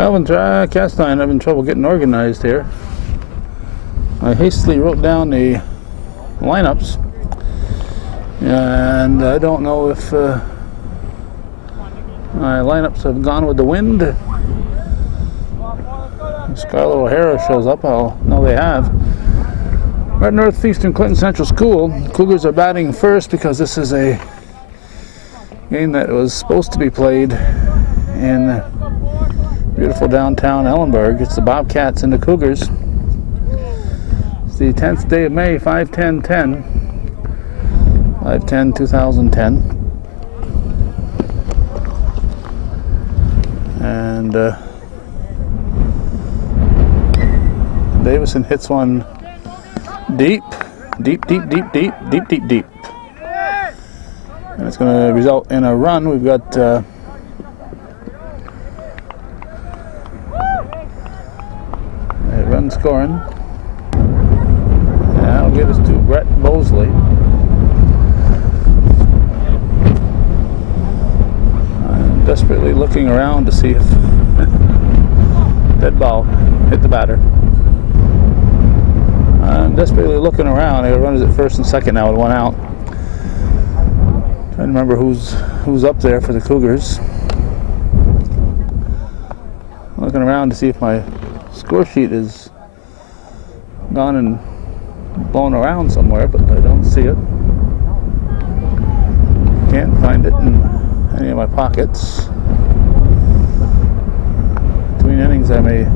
Calvin Castine having trouble getting organized here. I hastily wrote down the lineups, and I don't know if my lineups have gone with the wind. If Scarlett O'Hara shows up, I'll know they have. We're at Northeastern Clinton Central School. Cougars are batting first because this is a game that was supposed to be played in beautiful downtown Ellenburg. It's the Bobcats and the Cougars. It's the 10th day of May, 5/10/10. 5/10/2010. And Davison hits one deep. And it's going to result in a run. We've got a run scoring. And that'll get us to Brett Bosley. I'm desperately looking around to see if dead ball hit the batter. I'm desperately looking around. I got runners at first and second now with one out. Trying to remember who's up there for the Cougars. Looking around to see if my score sheet is gone and blown around somewhere, but I don't see it. Can't find it in any of my pockets. Between innings, I may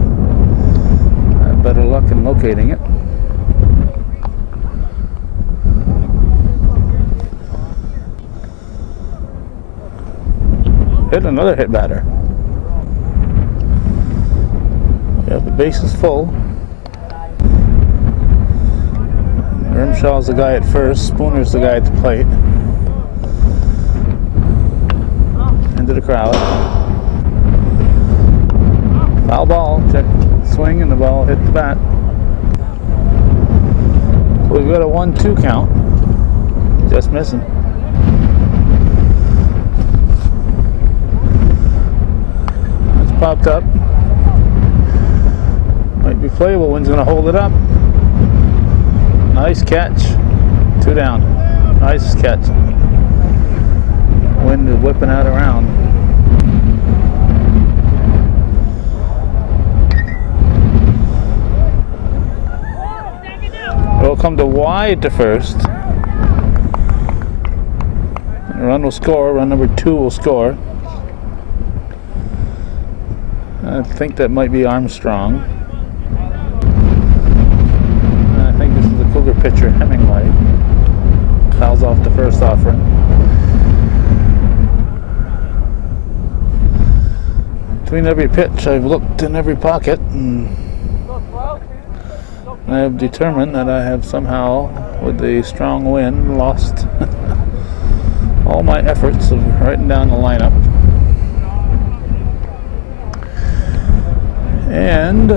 have better luck in locating it. Hit another hit batter. Yeah, the base is full. Grimshaw's the guy at first. Spooner's the guy at the plate. Into the crowd. Foul ball. Check swing and the ball hit the bat. So we've got a 1-2 count. Just missing. Popped up. Might be playable. Wind's going to hold it up. Nice catch. 2 down. Nice catch. Wind is whipping out around. It'll come to wide to first. The run will score. Run number 2 will score. I think that might be Armstrong. I think this is the Cougar pitcher, Hemingway. Fouls off the first offering. Between every pitch, I've looked in every pocket, and I have determined that I have somehow, with the strong wind, lost all my efforts of writing down the lineup. And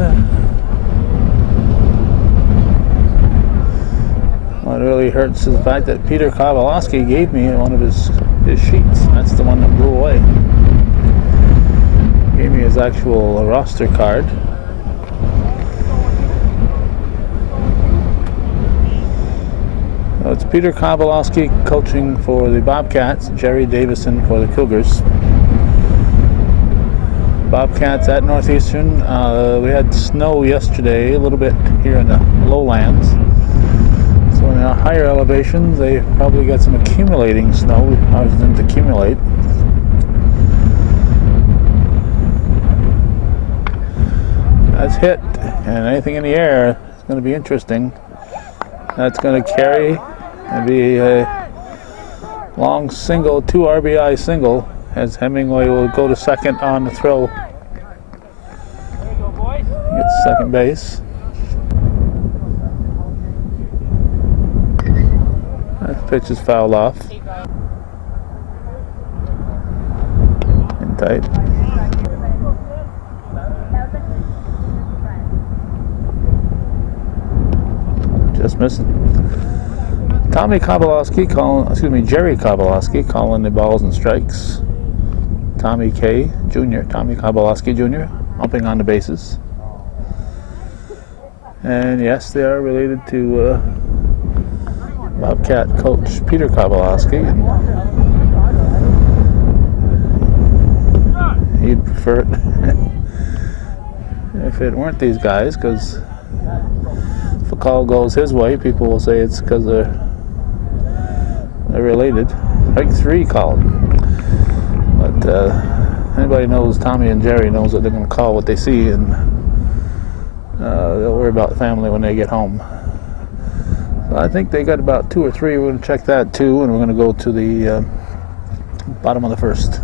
what really hurts is the fact that Peter Kowalski gave me one of his sheets. That's the one that blew away. Gave me his actual roster card. So it's Peter Kowalski coaching for the Bobcats, Jerry Davison for the Cougars. Bobcats at Northeastern. We had snow yesterday, a little bit here in the lowlands. So in the higher elevations, they probably got some accumulating snow. Ours didn't accumulate. That's hit, and anything in the air is going to be interesting. That's going to carry and be a long single, 2 RBI single, as Hemingway will go to second on the throw. Gets second base. That pitch is fouled off. In tight. Just missing. Jerry Kowalski calling the balls and strikes. Tommy K. Jr., Tommy Kowalski Jr. humping on the bases. And yes, they are related to Bobcat coach Peter Kowalski. He'd prefer it if it weren't these guys, because if a call goes his way, people will say it's because they're related. Like 3 called. But anybody knows Tommy and Jerry knows that they're going to call what they see, and they'll worry about the family when they get home. So I think they got about 2 or 3. We're going to check that too, and we're going to go to the bottom of the first.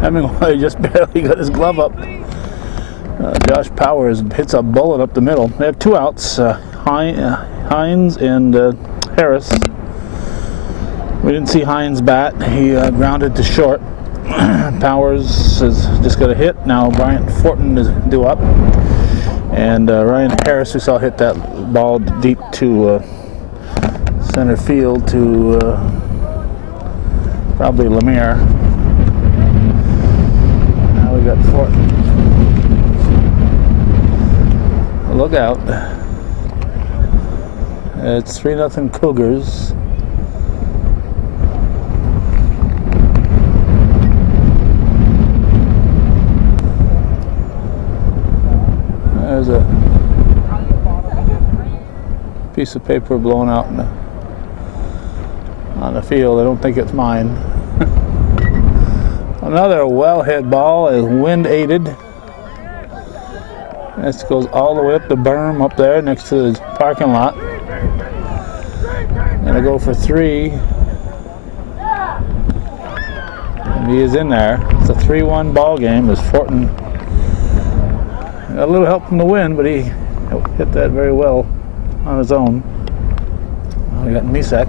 Hemingway just barely got his glove up. Josh Powers hits a bullet up the middle. They have 2 outs, Hines and Harris. We didn't see Hines bat. He grounded to short. Powers has just got a hit. Now Bryant Fortin is due up. And Ryan Harris, we saw hit that ball deep to center field to probably Lemire. We got Fortin. Look out. It's 3-0 Cougars. There's a piece of paper blowing out on the field. I don't think it's mine. Another well-hit ball is wind-aided. This goes all the way up the berm up there next to the parking lot. Gonna go for 3. And he is in there. It's a 3-1 ball game as Fortin got a little help from the wind, but he hit that very well on his own. We got Misek.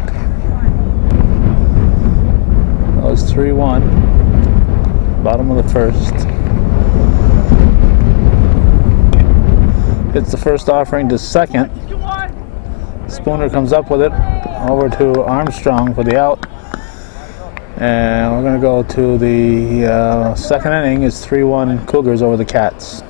That was 3-1. Bottom of the first. Hits the first offering to second. Spooner comes up with it over to Armstrong for the out. And we're going to go to the second inning. It's 3-1 Cougars over the Cats.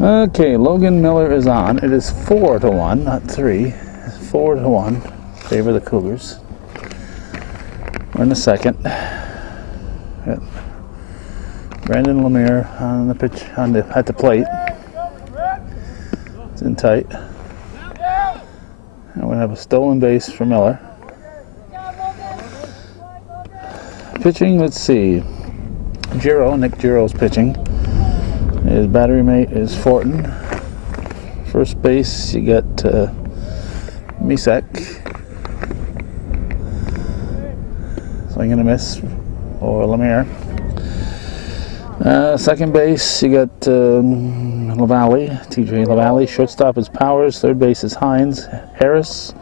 Okay, Logan Miller is on. It is 4-1, not 3. It's 4-1. Favor the Cougars. We're in the second. Got Brandon Lemire on the pitch at the plate. It's in tight. And we have a stolen base for Miller. Pitching, let's see. Nick Giro's pitching. His battery mate is Fortin. First base, you got Misek. Swing and a miss for Lemire. Second base, you got TJ LaValle. Shortstop is Powers. Third base is Hines. Harris,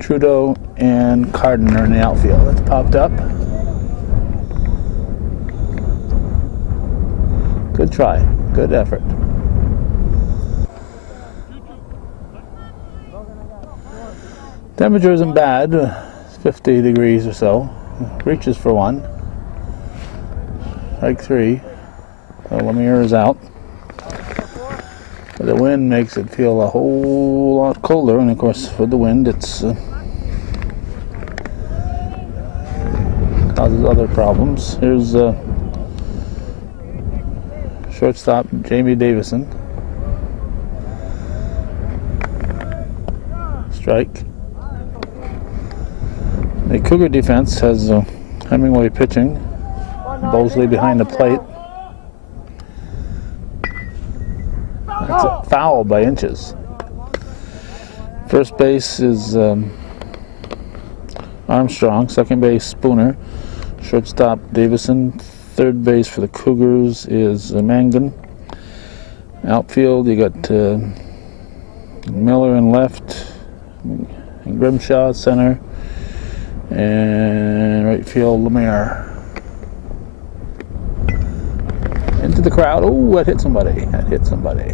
Trudeau, and Carden are in the outfield. That's popped up. Good try. Good effort. Temperature isn't bad. It's 50 degrees or so. Reaches for 1. Strike 3. So Lemire is out. But the wind makes it feel a whole lot colder, and of course with the wind it's causes other problems. Here's shortstop Jamie Davison. Strike. The Cougar defense has Hemingway pitching. Bosley behind the plate. That's a foul by inches. First base is Armstrong. Second base Spooner. Shortstop Davison. Third base for the Cougars is Mangan. Outfield, you got Miller in left, and Grimshaw center, and right field Lemire. Into the crowd. Oh, that hit somebody. That hit somebody.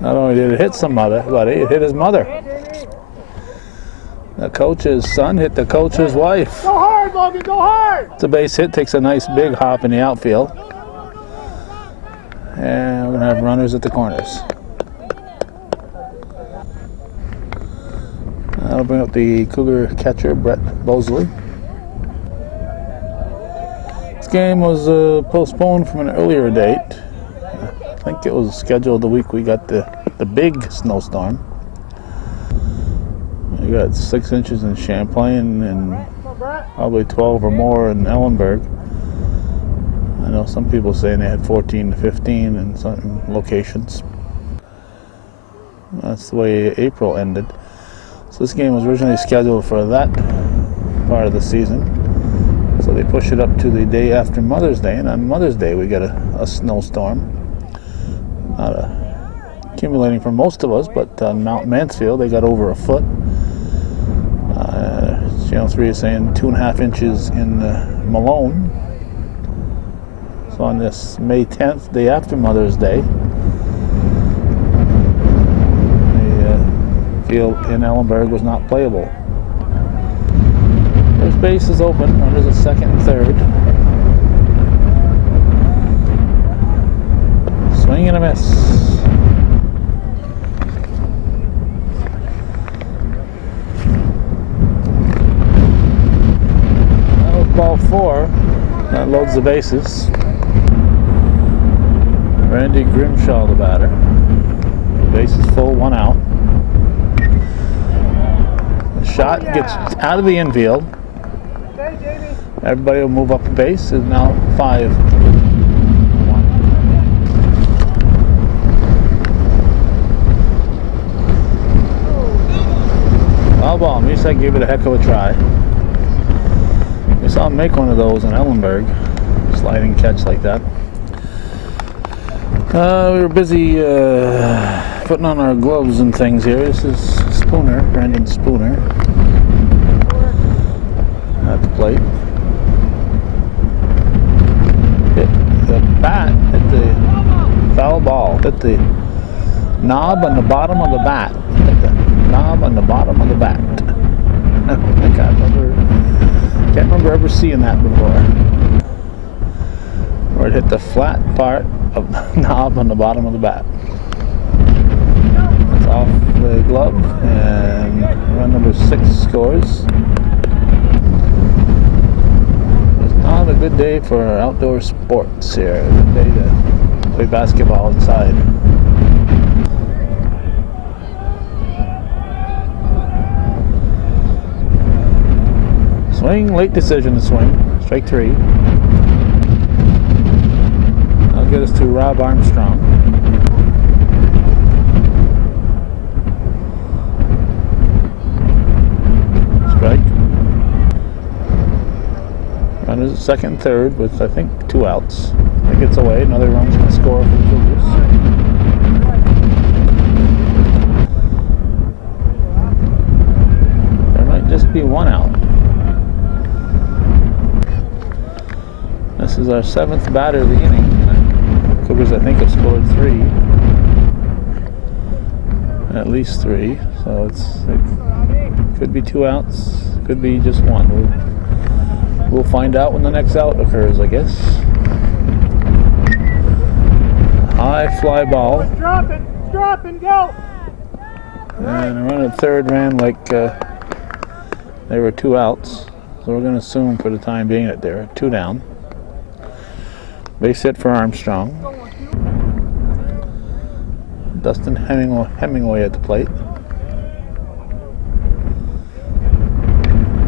Not only did it hit somebody, it hit his mother. The coach's son hit the coach's wife. Go hard, Logan, go hard! It's a base hit, takes a nice big hop in the outfield. And we're going to have runners at the corners. That'll bring up the Cougar catcher, Brett Bosley. This game was postponed from an earlier date. I think it was scheduled the week we got the big snowstorm. We got 6 inches in Champlain and probably 12 or more in Ellenburg. I know some people saying they had 14 to 15 in certain locations. That's the way April ended. So this game was originally scheduled for that part of the season. So they pushed it up to the day after Mother's Day, and on Mother's Day we got a snowstorm. Not accumulating for most of us, but on Mount Mansfield they got over a foot. Channel 3 is saying 2.5 inches in Malone. So on this May 10th, day after Mother's Day, the field in Ellenburg was not playable. First base is open, runners at second and third. Swing and a miss. Ball 4, that loads the bases. Randy Grimshaw, the batter. The base is full, 1 out. The shot gets out of the infield. Everybody will move up the base. It's now 5-1. Foul ball. Misak gave it a heck of a try. We saw him make one of those in Ellenburg, sliding catch like that. We were busy putting on our gloves and things here. This is Spooner, Brandon Spooner, at the plate. Hit the bat, hit the foul ball, hit the knob on the bottom of the bat. Hit the knob on the bottom of the bat. I can't remember ever seeing that before. Or it hit the flat part of the knob on the bottom of the bat. It's off the glove, and run number 6 scores. It's not a good day for outdoor sports here. A good day to play basketball inside. Swing, late decision to swing. Strike 3. That'll get us to Rob Armstrong. Strike. Runners at second and third with, I think, 2 outs. It gets away. Another run's going to score for the Cougars. There might just be 1 out. This is our 7th batter of the inning. Cougars, I think, have scored 3. At least 3. So it could be 2 outs, could be just 1. We'll find out when the next out occurs, I guess. High fly ball. Drop it, go! And the run at third ran like there were 2 outs. So we're going to assume for the time being that there are 2 down. Base hit for Armstrong. Dustin Hemingway at the plate.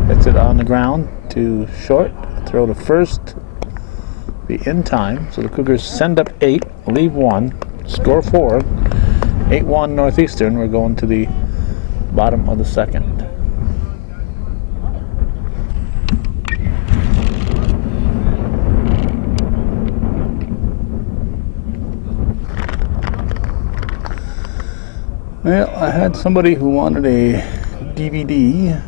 Hits it on the ground to short. Throw to first. Be in time. So the Cougars send up 8, leave 1, score 4. 8-1 Northeastern. We're going to the bottom of the 2nd. Well, I had somebody who wanted a DVD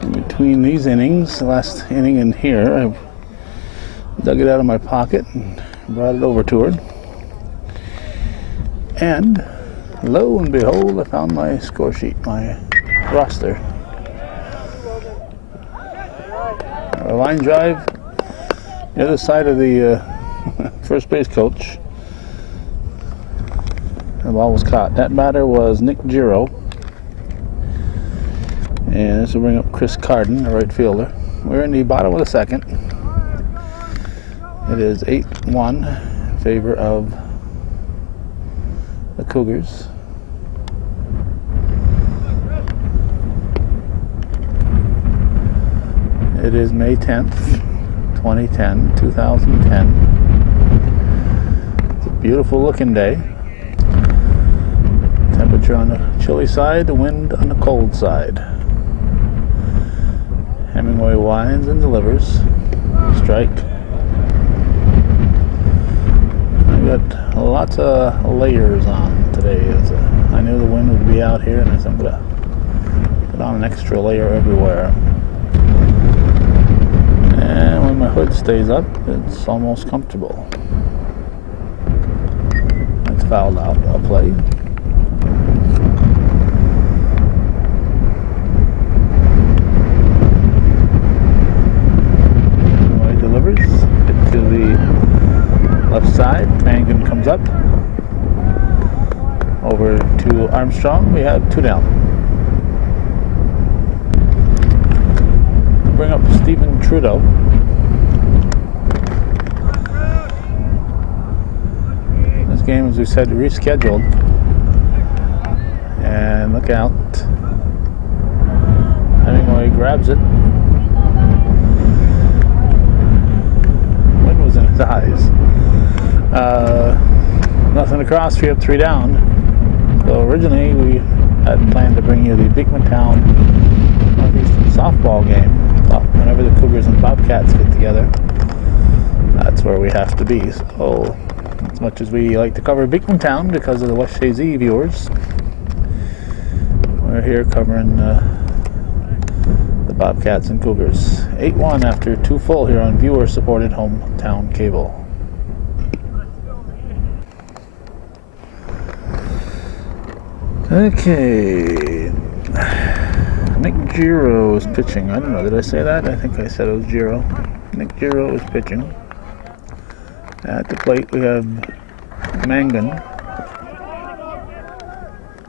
in between these innings, the last inning and here. I dug it out of my pocket and brought it over to her. And lo and behold, I found my score sheet, my roster. A line drive, the other side of the first base coach. The ball was caught. That batter was Nick Giro. And this will bring up Chris Carden, the right fielder. We're in the bottom of the second. It is 8-1 in favor of the Cougars. It is May 10th, 2010. It's a beautiful looking day. Temperature on the chilly side, the wind on the cold side. Hemingway winds and delivers. Strike. I got lots of layers on today. I knew the wind would be out here, and I said I'm going to put on an extra layer everywhere. And when my hood stays up, it's almost comfortable. That's fouled out. I'll play. To the left side, Mangan comes up over to Armstrong. We have 2 down. Bring up Stephen Trudeau. This game, as we said, rescheduled. And look out. Hemingway grabs it. In his eyes. Nothing across, 3 up, 3 down. So originally we had planned to bring you the Beekmantown Northeastern softball game. Well, whenever the Cougars and Bobcats get together, that's where we have to be. So as much as we like to cover Beekmantown because of the West Shazy viewers, we're here covering the Bobcats and Cougars. 8-1 after 2 full here on viewer-supported hometown cable. Okay. Nick Giro is pitching. I don't know, did I say that? I think I said it was Giro. Nick Giro is pitching. At the plate we have Mangan.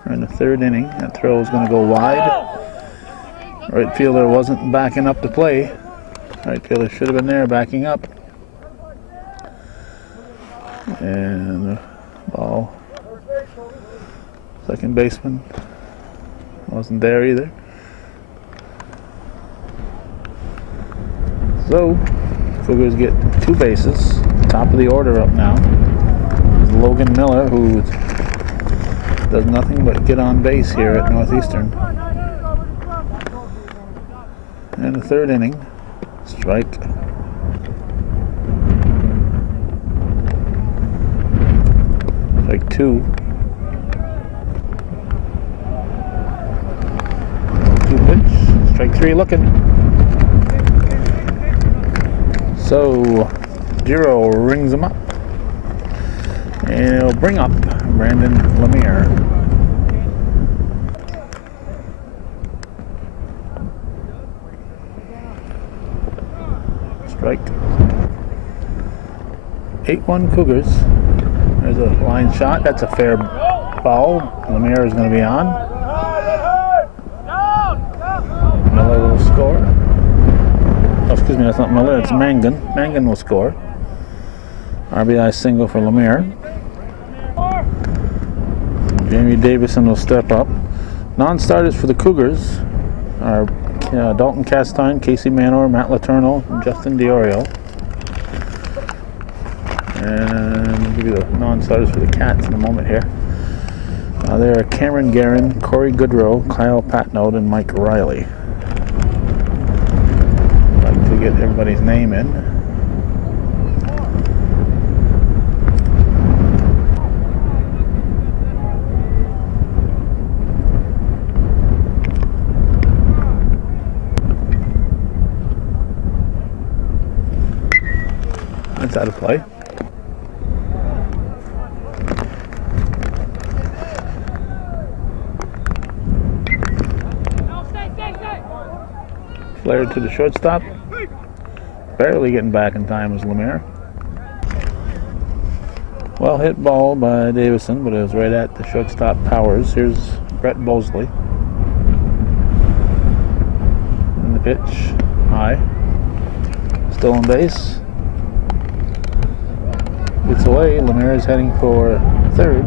We're in the 3rd inning. That throw is going to go wide. Right fielder wasn't backing up to play. Right fielder should have been there backing up. And the ball. Second baseman wasn't there either. So, Cougars get 2 bases. Top of the order up now is Logan Miller, who does nothing but get on base here at Northeastern. And the 3rd inning, strike. Strike 2. 2 pitch. Strike 3 looking. So Giro rings him up. And it'll bring up Brandon Lemire. Strike. 8-1 Cougars. There's a line shot. That's a fair ball. Lemire is going to be on. Miller will score. Oh, excuse me, that's not Miller. It's Mangan. Mangan will score. RBI single for Lemire. Jamie Davison will step up. Non-starters for the Cougars are Dalton Castine, Casey Manor, Matt Letourneau, and Justin Diorio. And I'll give you the non-starters for the Cats in a moment here. There are Cameron Guerin, Corey Goodrow, Kyle Patnode, and Mike Riley. I'd like to get everybody's name in. It's out of play. Flared to the shortstop. Barely getting back in time was Lemire. Well hit ball by Davison, but it was right at the shortstop Powers. Here's Brett Bosley. And the pitch, high. Still on base. Gets away. Lemire is heading for third.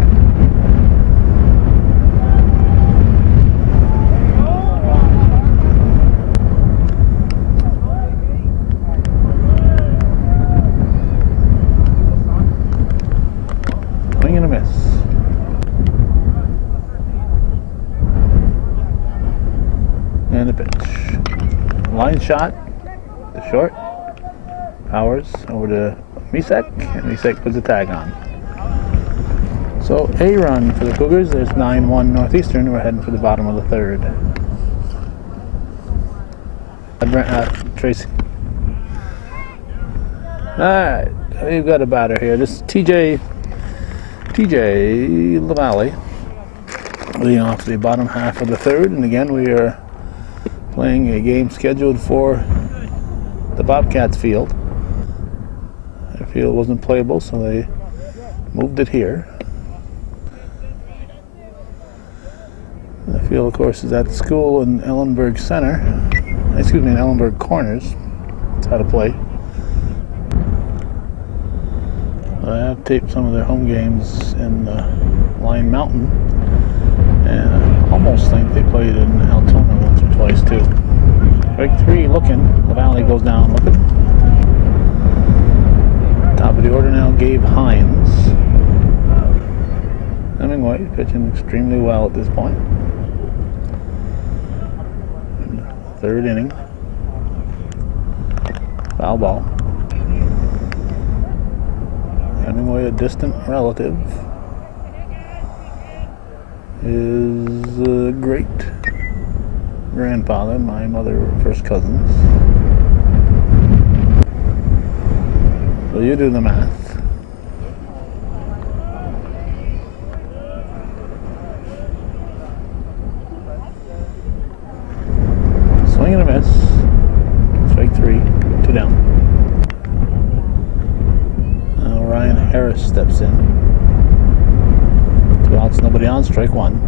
Swing and a miss. And a pitch. Line shot. The short. Powers over to Misek, and Misek puts a tag on. So a run for the Cougars. There's 9-1 Northeastern. We're heading for the bottom of the third. Tracy. Alright, we've got a batter here. This is TJ LaValle leading off the bottom half of the third, and again we are playing a game scheduled for the Bobcats field. Their field wasn't playable, so they moved it here. The field, of course, is at the school in Ellenberg Center. Excuse me, in Ellenberg Corners. It's how to play. I have taped some of their home games in Line Mountain, and I almost think they played in Altona once or twice too. Strike three looking. LaValle goes down looking. Top of the order now, Gabe Hines. Hemingway pitching extremely well at this point. Third inning. Foul ball. Hemingway, a distant relative, is a great grandfather. My mother were first cousins. So you do the math. Swing and a miss. Strike three, 2 down. Ryan Harris steps in. 2 outs, nobody on, strike one.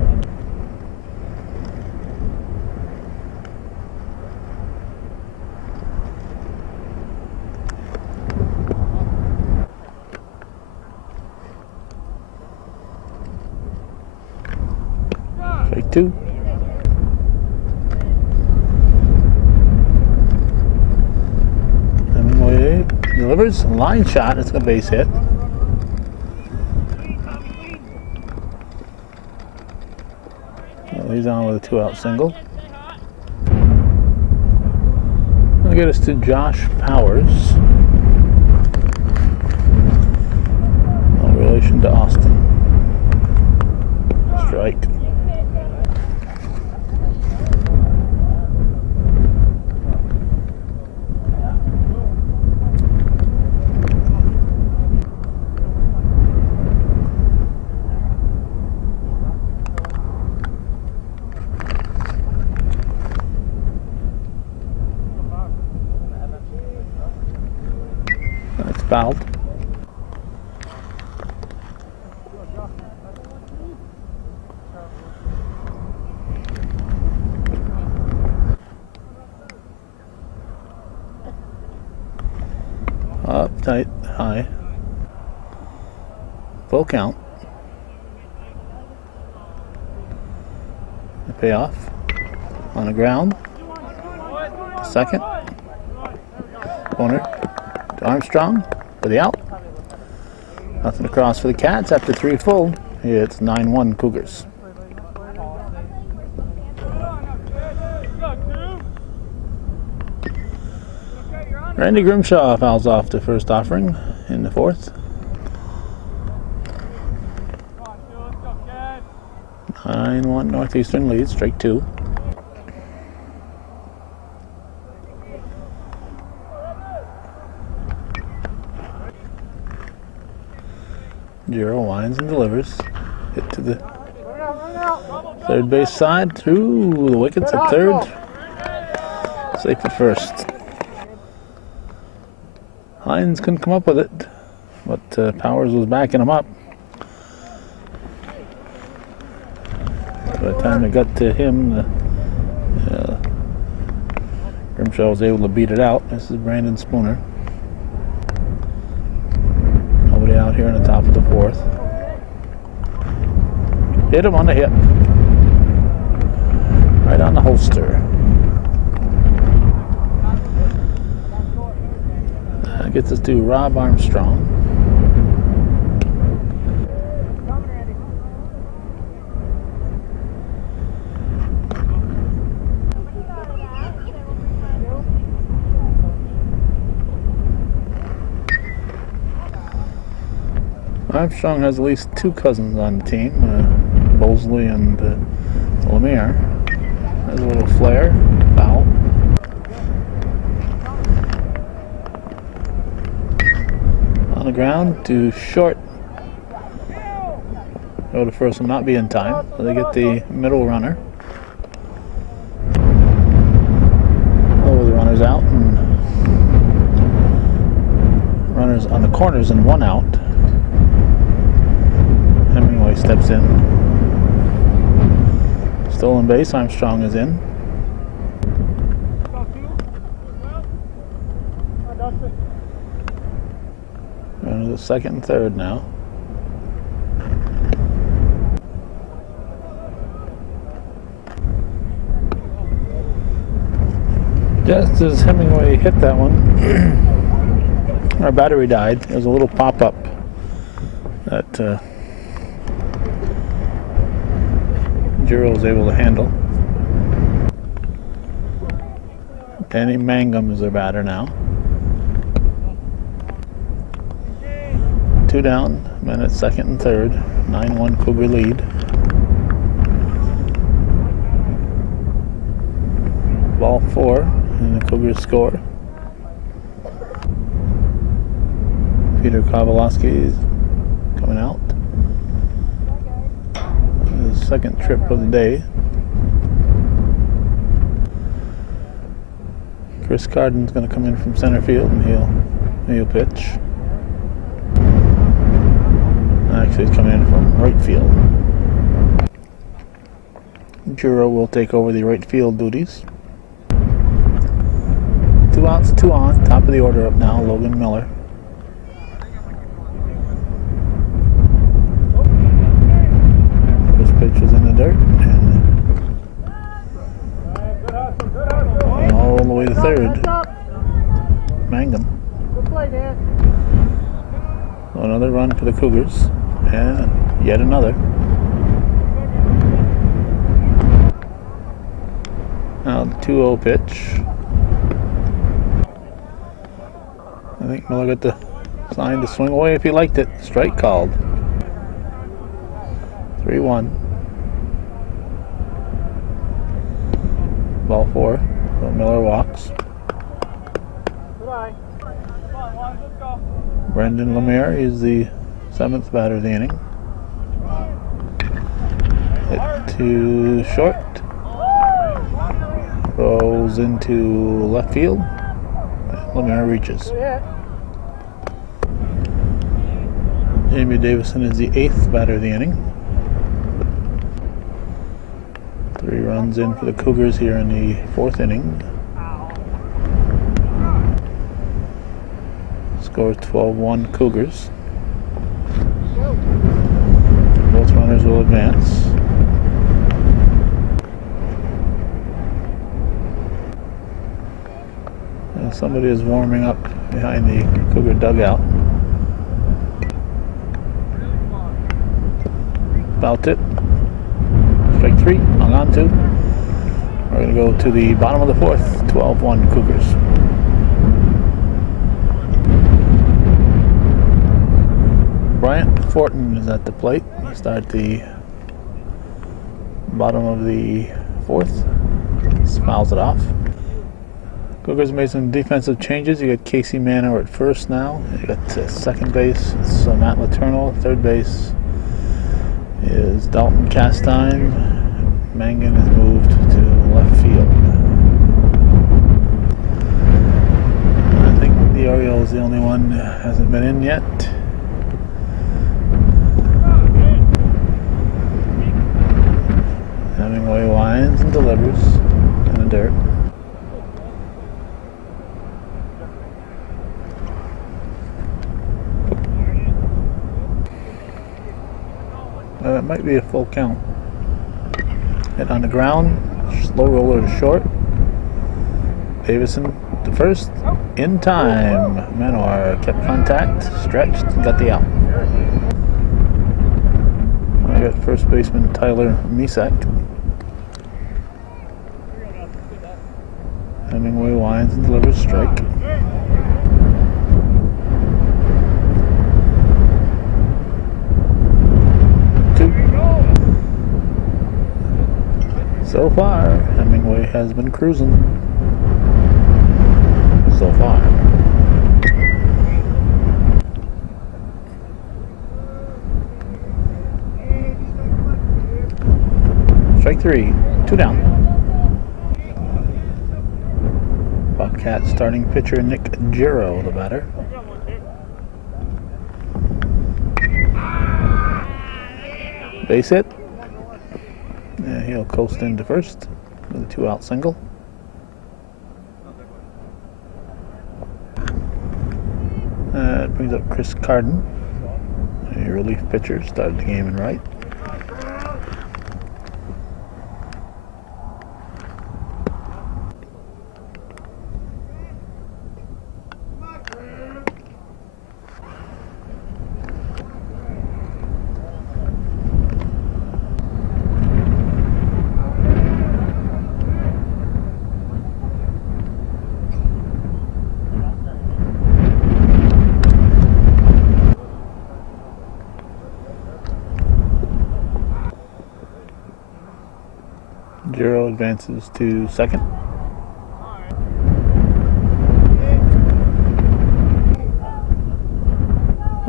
Strike two. Hemingway delivers, line shot, it's a base hit. Well, he's on with a 2-out single. I'll get us to Josh Powers. No relation to Austin. Strike. That's fouled. Up tight, high. Full count. The payoff on the ground. The second. Corner to Armstrong for the out. Nothing across for the Cats after 3 full. It's 9-1 Cougars. Randy Grimshaw fouls off the first offering in the 4th. 9-1 Northeastern leads, strike 2. Giro winds and delivers. Hit to the third base side, through the wickets at third. Safe at first. Hines couldn't come up with it, but Powers was backing him up. By the time it got to him, Grimshaw was able to beat it out. This is Brandon Spooner. Nobody out here on the top of the fourth. Hit him on the hip. Right on the holster. That gets us to Rob Armstrong. Armstrong has at least two cousins on the team, Bosley and Lemire. There's a little flare, foul. On the ground to short. Go to first will not be in time, so they get the middle runner. Oh, the runner's out, and runners on the corners and one out. Hemingway steps in. Stolen base, Armstrong is in. Going to the second and third now. Just as Hemingway hit that one, our battery died. There was a little pop-up that Giro was able to handle. Danny Mangum is their batter now. 2 down, men at second and third. 9-1 Cougar lead. Ball 4, and the Cougars score. Peter Kowalski is coming out. His second trip of the day. Chris Carden's going to come in from center field, and he'll pitch. Actually, he's coming in from right field. Giro will take over the right field duties. 2 outs, 2 on. Top of the order up now, Logan Miller. First pitch was in the dirt, and all the way to third. Mangum. So another run for the Cougars, and yet another. Now the 2-0 pitch. I think Miller got the sign to swing away if he liked it. Strike called. 3-1. Ball 4. So Miller walks. Brendan Lemire is the 7th batter of the inning. Hit to short. Rolls into left field. Lemire reaches. Jamie Davison is the 8th batter of the inning. 3 runs in for the Cougars here in the 4th inning. Score 12-1 Cougars. Both runners will advance. And somebody is warming up behind the Cougar dugout. About it. Strike 3, hung on to. We're going to go to the bottom of the 4th, 12-1 Cougars. Bryant Fortin is at the plate. We start the bottom of the 4th. Fouls it off. Cougars made some defensive changes. You got Casey Manor at first now. You got second base. It's Matt Letourneau. Third base is Dalton Castine. Mangan has moved to left field. I think the Oriole is the only one that hasn't been in yet. Hemingway winds and delivers in the dirt. It might be a full count. Hit on the ground, slow roller to short. Davison to first, in time. Manor kept contact, stretched, and got the out. I got first baseman Tyler Misak. Hemingway winds and delivers strike. So far, Hemingway has been cruising. So far. Strike 3, 2 down. Bobcats starting pitcher Nick Giro, the batter. Base hit. Yeah, he'll coast into first with a 2-out single. That brings up Chris Carden, a relief pitcher, started the game in right. Giro advances to second.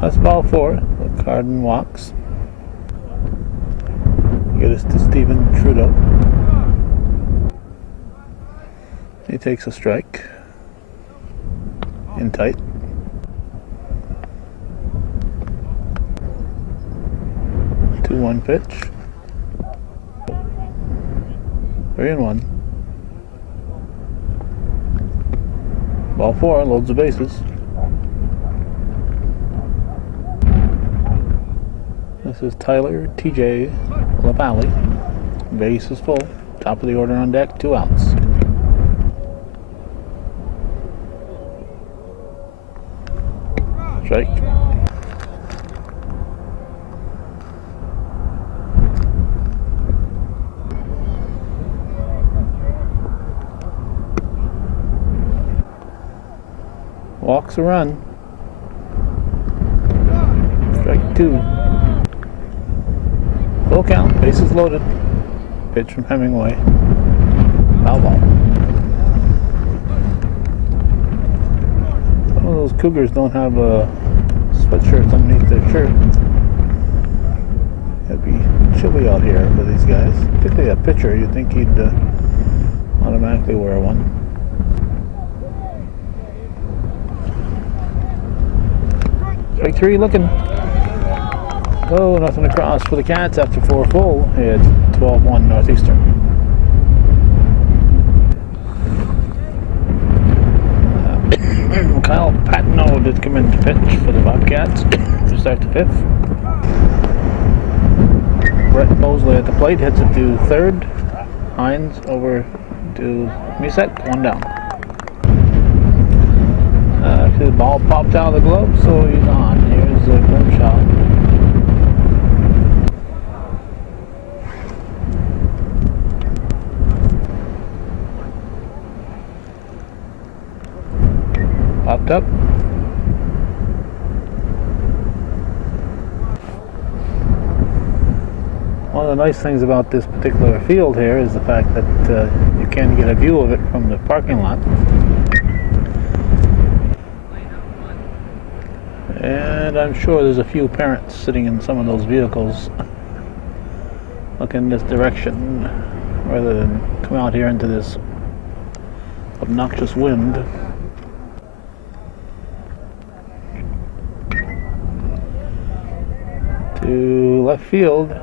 That's ball 4. The Carden walks. Get us to Stephen Trudeau. He takes a strike. In tight. Two 2-1 pitch. 3-1. Ball 4, loads the bases. This is Tyler TJ LaValle. Base is full. Top of the order on deck, 2 outs. Strike. Walks a run. Strike 2. Full count, bases loaded. Pitch from Hemingway. Foul ball. Some of those Cougars don't have sweatshirts underneath their shirt. It'd be chilly out here for these guys. Particularly a pitcher, you'd think he'd automatically wear one. Strike 3 looking. Oh, nothing across for the Cats after 4 full. It's 12-1 Northeastern. Kyle Patino did come in to pitch for the Bobcats to start the 5th. Brett Mosley at the plate hits it to third. Hines over to Misak, 1 down. His ball popped out of the glove, so he's on. Here's a Grimshaw. Popped up. One of the nice things about this particular field here is the fact that you can get a view of it from the parking lot. And I'm sure there's a few parents sitting in some of those vehicles looking this direction rather than come out here into this obnoxious wind. To left field.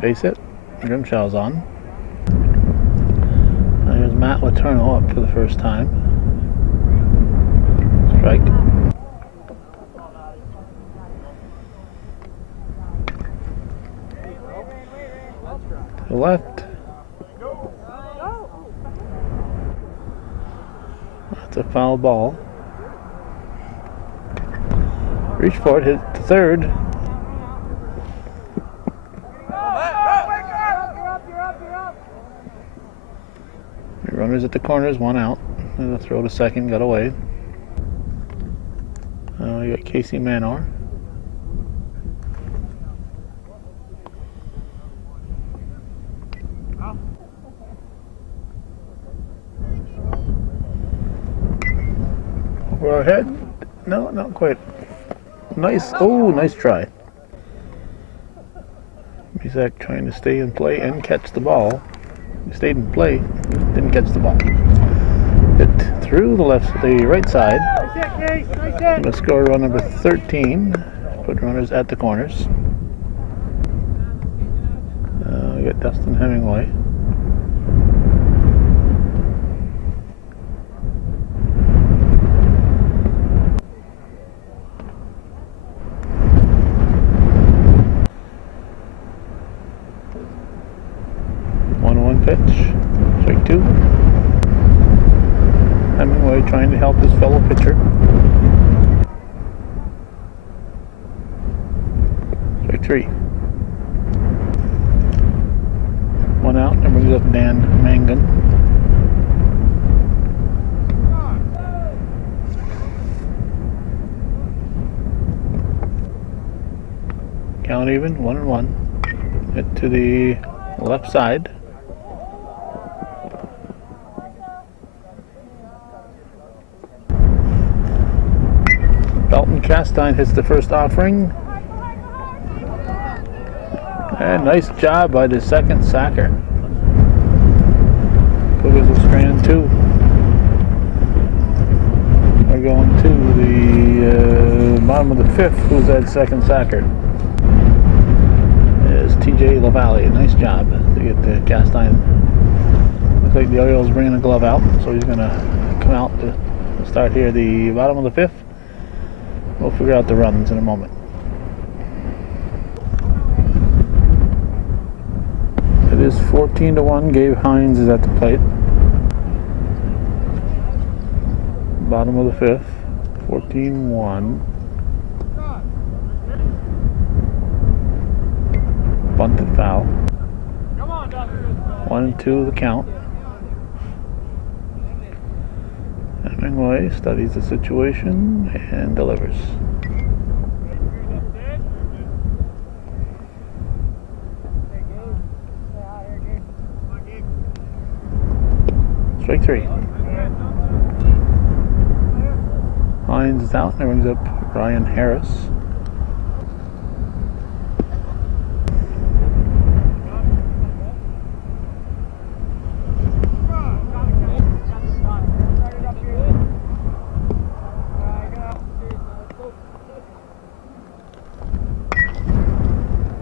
Base hit. Grimshaw's on. There's Matt Letourneau up for the first time. Strike. To the left. That's a foul ball. Reach for it, hit to third. Runners at the corners, one out. And a throw to second, got away. You got Casey Manor. Over our head. No, not quite. Nice. Oh, nice try. CVAC trying to stay in play and catch the ball. He stayed in play, didn't catch the ball. Hit through the right side. I'm going to score run number 13. Put runners at the corners. We got Dustin Hemingway. Pitch, strike two. Hemingway trying to help his fellow pitcher. Strike three. One out, and brings up Dan Mangan. Count even, 1-1. Hit to the left side. Belton Chastain hits the first offering. And nice job by the second sacker. Cougars will strand two. We're going to the bottom of the fifth. Who's that second sacker? Is TJ LaValle. Nice job to get the Chastain. Looks like the Orioles bringing the glove out, so he's going to come out to start here the bottom of the fifth. We'll figure out the runs in a moment. It is 14-1. Gabe Hines is at the plate. Bottom of the fifth. 14-1. Bunted foul. 1-2 the count. Hemingway studies the situation and delivers. Strike three. Hines is out and brings up Ryan Harris.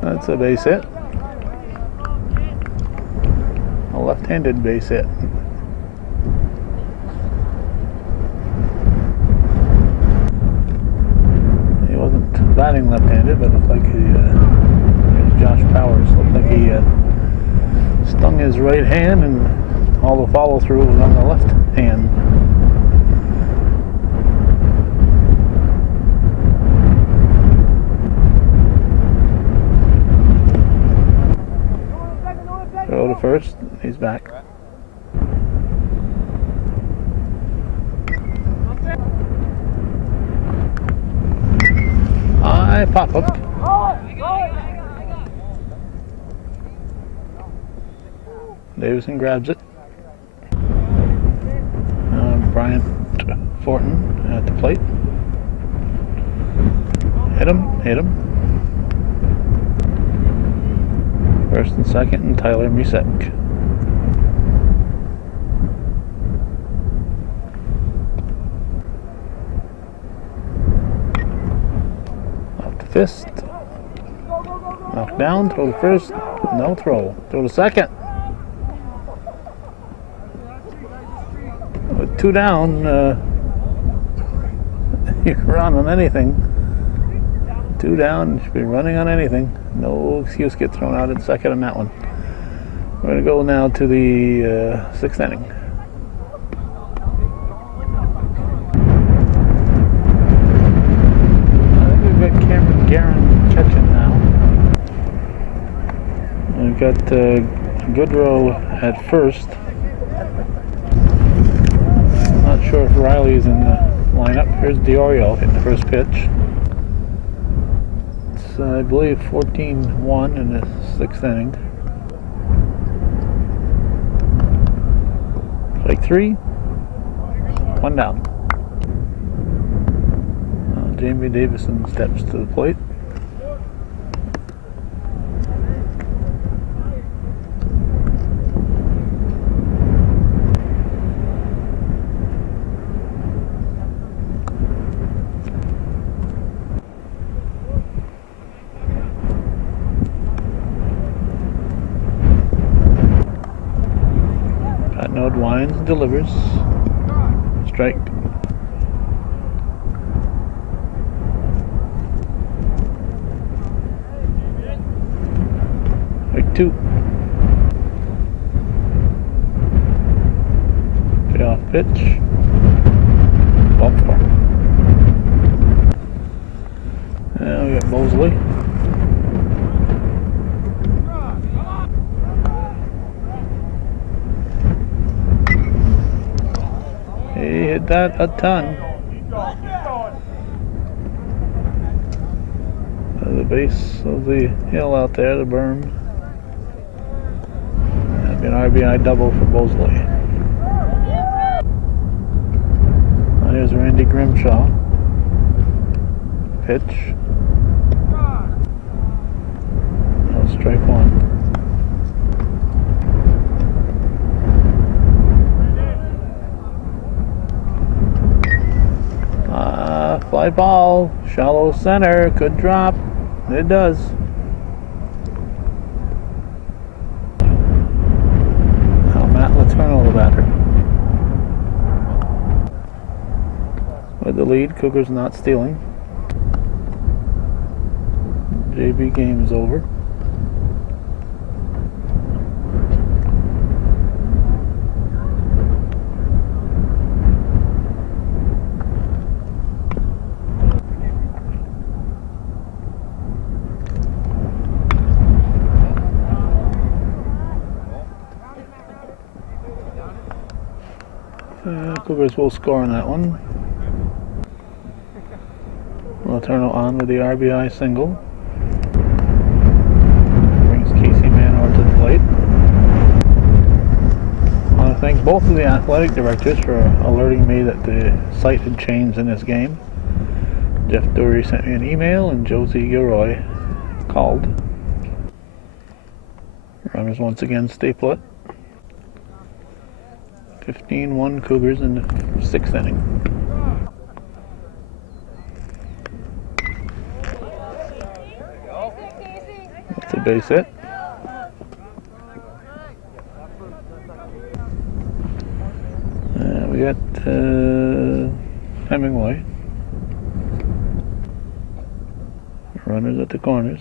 That's a base hit. A left-handed base hit. He wasn't batting left-handed, but it looked like there's Josh Powers. Looked like he stung his right hand, and all the follow-through was on the left hand. Throw to first, he's back. High pop up. Davison grabs it. Bryant Fortin at the plate. Hit him, hit him. First and second, and Tyler Misek. Off to fist. Knocked down, throw to first. No throw. Throw to second. With 2 down, you can run on anything. 2 down, you should be running on anything. No excuse get thrown out in second on that one. We're going to go now to the 6th inning. I think we've got Cameron Guerin catching now. We've got Goodrow at first. Not sure if Riley's in the lineup. Here's Diorio hitting the first pitch. It's, I believe, 14-1 in the 6th inning. Strike 3. 1 down. Jamie Davison steps to the plate. Wines delivers. Strike. Strike 2. Payoff pitch. Ball 4. Now we got Mosley. He hit that a ton. The base of the hill out there, the berm. That'd be an RBI double for Mosley. Here's Randy Grimshaw. Pitch. No, strike 1. Fly ball, shallow center, could drop. It does. Now Matt Letourneau, the batter. With the lead, Cougars not stealing. JV game is over. Cougars will score on that one. Letourneau on with the RBI single. Brings Casey Manor to the plate. I want to thank both of the athletic directors for alerting me that the site had changed in this game. Jeff Dury sent me an email and Josie Gilroy called. Runners once again stay put. 15-1 Cougars in the 6th inning. That's a base hit. We got Hemingway. Runners at the corners.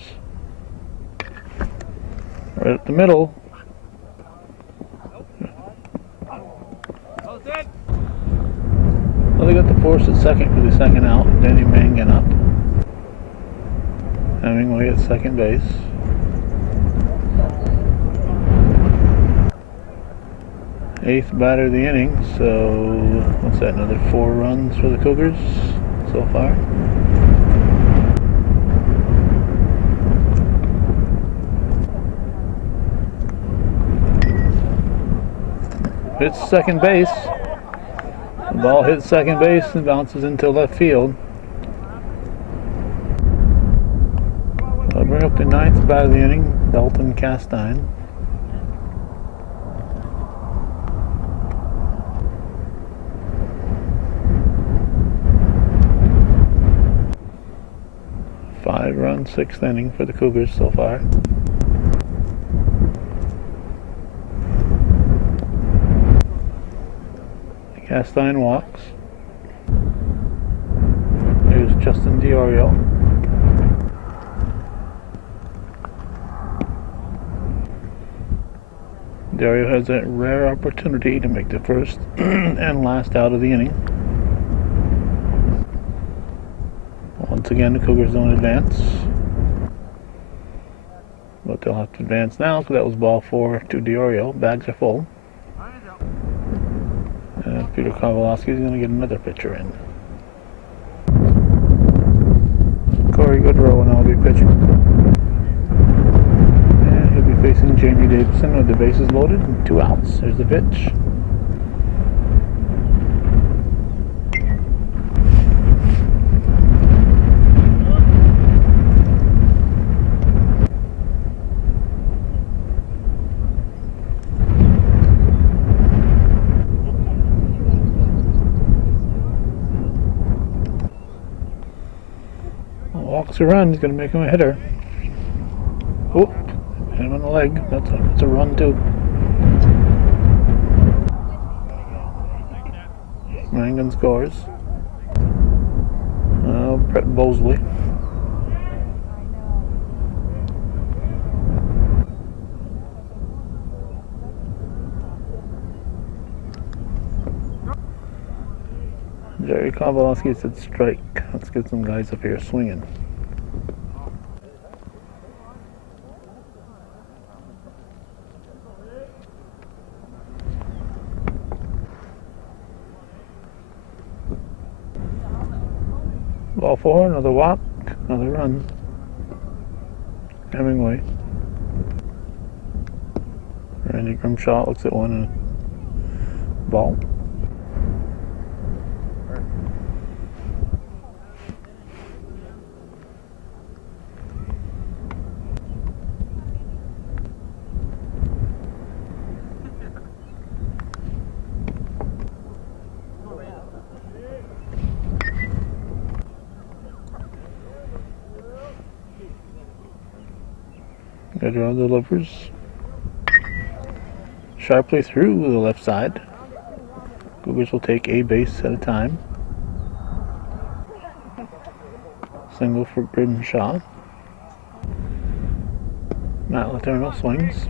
Right at the middle. Well, they got the force at second for the second out. Danny Mangan up. Hemingway at second base. Eighth batter of the inning, so what's that, another 4 runs for the Cougars so far? Hits second base. The ball hits second base and bounces into left field. The ninth bat of the inning, Dalton Castine. Five-run, sixth inning for the Cougars so far. Castine walks. Here's Justin DiOrio. DiOrio has a rare opportunity to make the first and last out of the inning. Once again, the Cougars don't advance. But they'll have to advance now because that was ball 4 to DiOrio. Bags are full. Peter Kowalski is going to get another pitcher in. Corey Goodrow and I'll be pitching. And he'll be facing Jamie Davidson with the bases loaded and 2 outs. There's the pitch. Walks a run, he's going to make him a hitter. Oop, hit him on the leg. That's a run too. Mangan scores. Brett Bosley. Jerry Kowalski said strike. Let's get some guys up here swinging. Ball 4, another walk, another run. Hemingway. Randy Grimshaw looks at one and ball. Goodrow delivers sharply through the left side. Cougars will take a base at a time. Single for Grimshaw. Matt Letourneau swings.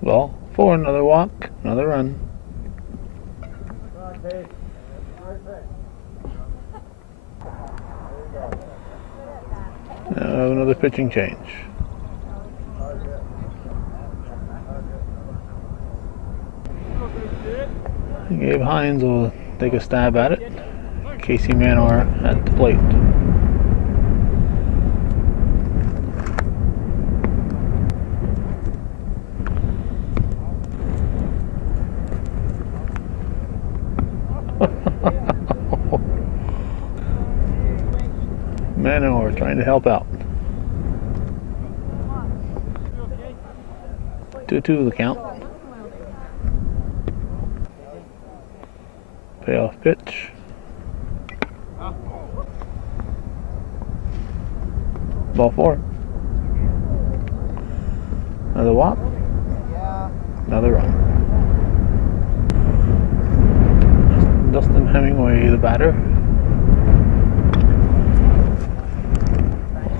Ball 4, another walk, another run. Now another pitching change. Gabe Hines will take a stab at it. Casey Manor at the plate. Manor trying to help out. 2-2 the count. Payoff pitch. Ball 4. Another walk. Another run. Dustin Hemingway, the batter.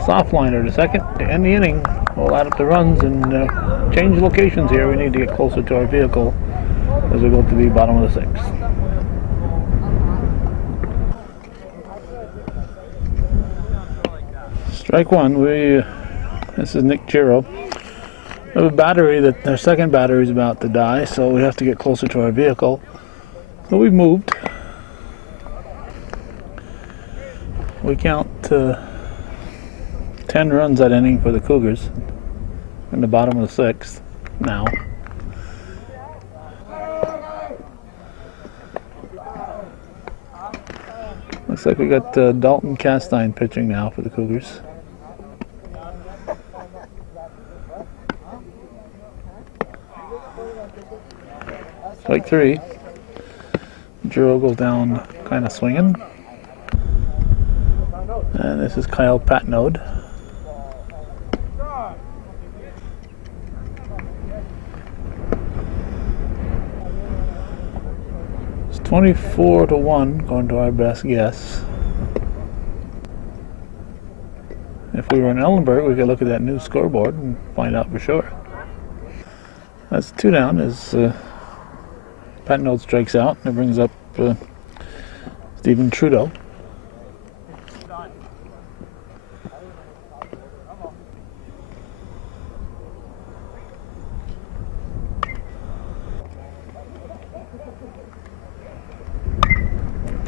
Soft liner to second to end the inning. We'll add up the runs and change locations here. We need to get closer to our vehicle as we go to the bottom of the 6th. Strike 1. This is Nick Chiro. We have a battery that their second battery is about to die, so we have to get closer to our vehicle. So we've moved. We count 10 runs that inning for the Cougars in the bottom of the 6th now. Looks like we got Dalton Castine pitching now for the Cougars. Strike 3. Juro goes down kind of swinging. And this is Kyle Patnode. It's 24-1 going to our best guess. If we were in Ellenburg, we could look at that new scoreboard and find out for sure. That's 2 down as Patnode strikes out, and it brings up Stephen Trudeau.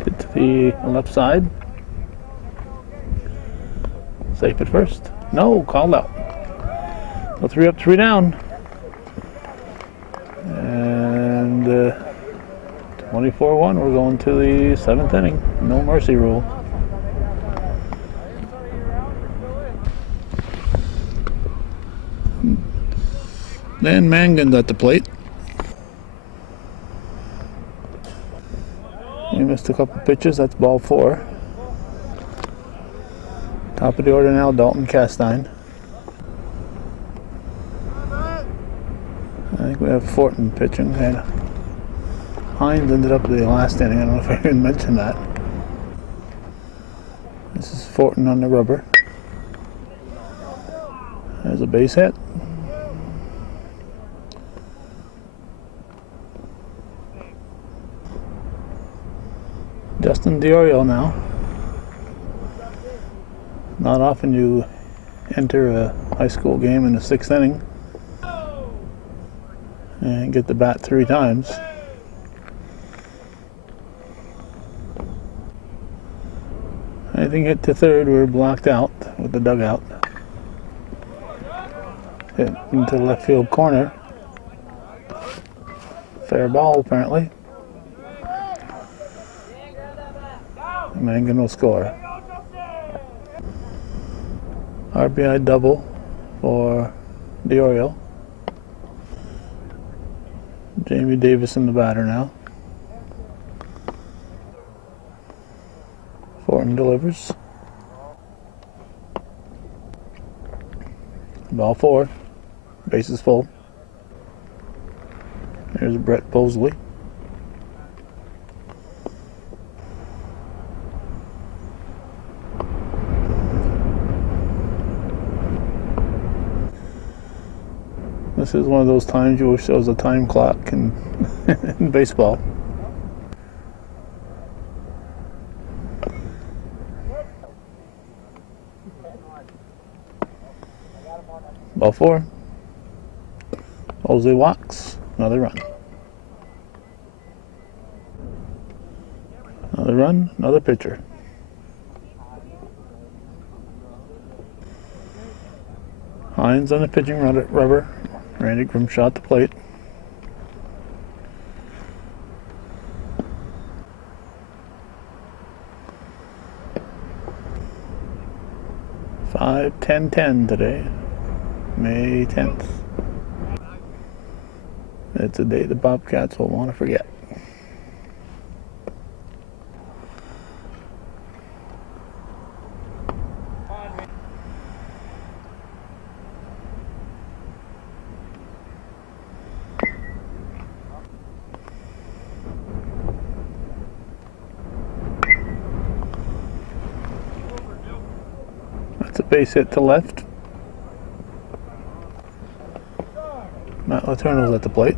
Hit to the left side. Safe at first. No, called out. So 3 up, 3 down. And 24-1, we're going to the 7th inning. No mercy rule. Dan Mangan's at the plate. He missed a couple pitches. That's ball 4. Top of the order now, Dalton Castine. I think we have Fortin pitching. And Hines ended up the last inning. I don't know if I even mentioned that. This is Fortin on the rubber. There's a base hit. Justin Diorio now. Not often you enter a high school game in the 6th inning and get the bat 3 times. Anything hit to 3rd, we were blocked out with the dugout. Hit into the left field corner. Fair ball apparently. Mangan will score. RBI double for Diorio. Jamie Davison the batter now. Fortin delivers. Ball 4. Base is full. There's Brett Bosley. This is one of those times you wish there was a time clock in, in baseball. Ball 4. Bosley walks. Another run. Another run. Another pitcher. Hines on the pitching rubber. Randy Grimshaw at the plate. Five 10-10 today, May 10th. It's a day the Bobcats will want to forget. That's a base hit to left. Matt Letourneau's at the plate.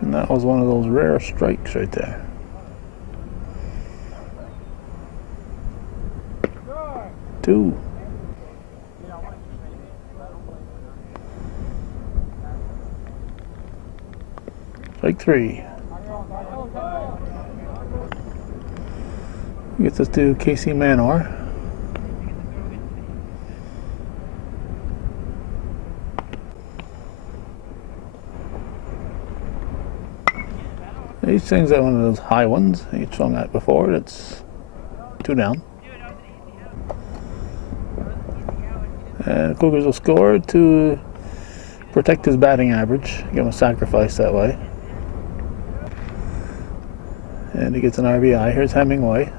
And that was one of those rare strikes right there. Two. Strike 3. Gets us to Casey Manor. He swings at one of those high ones. He swung at before. It's 2 down. And Cougars will score to protect his batting average. Give him a sacrifice that way. And he gets an RBI. Here's Hemingway.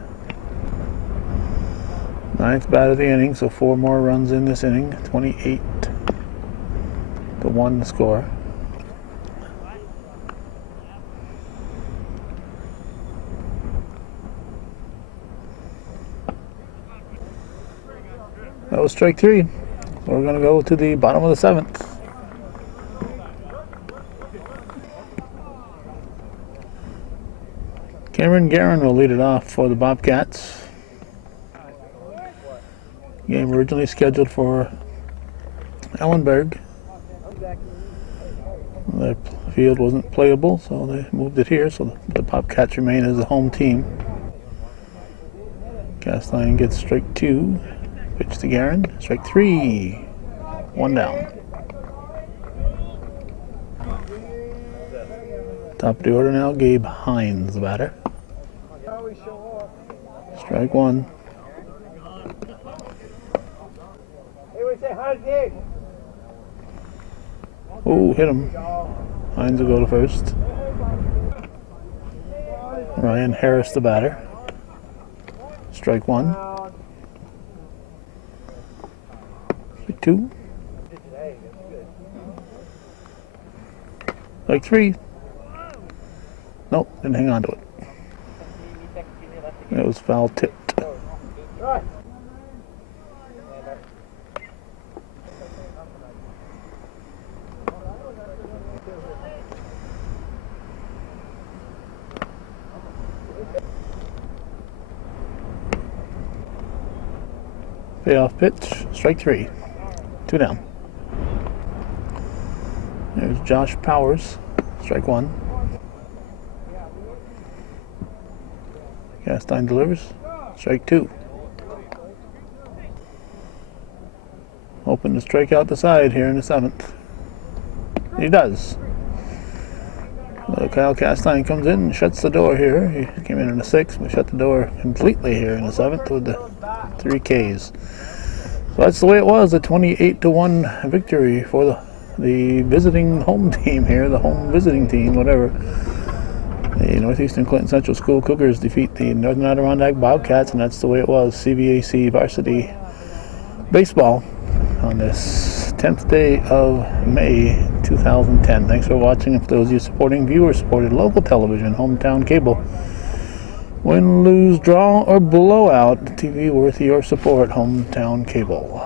9th bat of the inning, so 4 more runs in this inning. 28-1 to score. That was strike 3. We're going to go to the bottom of the 7th. Cameron Guerin will lead it off for the Bobcats. Game originally scheduled for Ellenberg. The field wasn't playable, so they moved it here, so the Bobcats remain as the home team. Castline gets strike 2. Pitch to Guerin. Strike 3. 1 down. Top of the order now, Gabe Hines, the batter. Strike 1. Oh, hit him. Hines will go to first. Ryan Harris, the batter. Strike 1. Strike 2. Strike 3. Nope, didn't hang on to it. It was foul tipped. Payoff pitch, strike 3. 2 down. There's Josh Powers, strike 1. Castine delivers, strike 2. Hoping to strike out the side here in the 7th. He does. Kyle Castine comes in and shuts the door here. He came in the 6th, but shut the door completely here in the 7th with the 3 Ks. So that's the way it was, a 28-1 victory for the visiting home team here, the home visiting team, whatever. The Northeastern Clinton Central School Cougars defeat the Northern Adirondack Bobcats, and that's the way it was. CVAC varsity baseball on this 10th day of May 2010. Thanks for watching. For those of you supporting viewer-supported local television, hometown cable, win, lose, draw, or blowout, TV worth your support, hometown cable.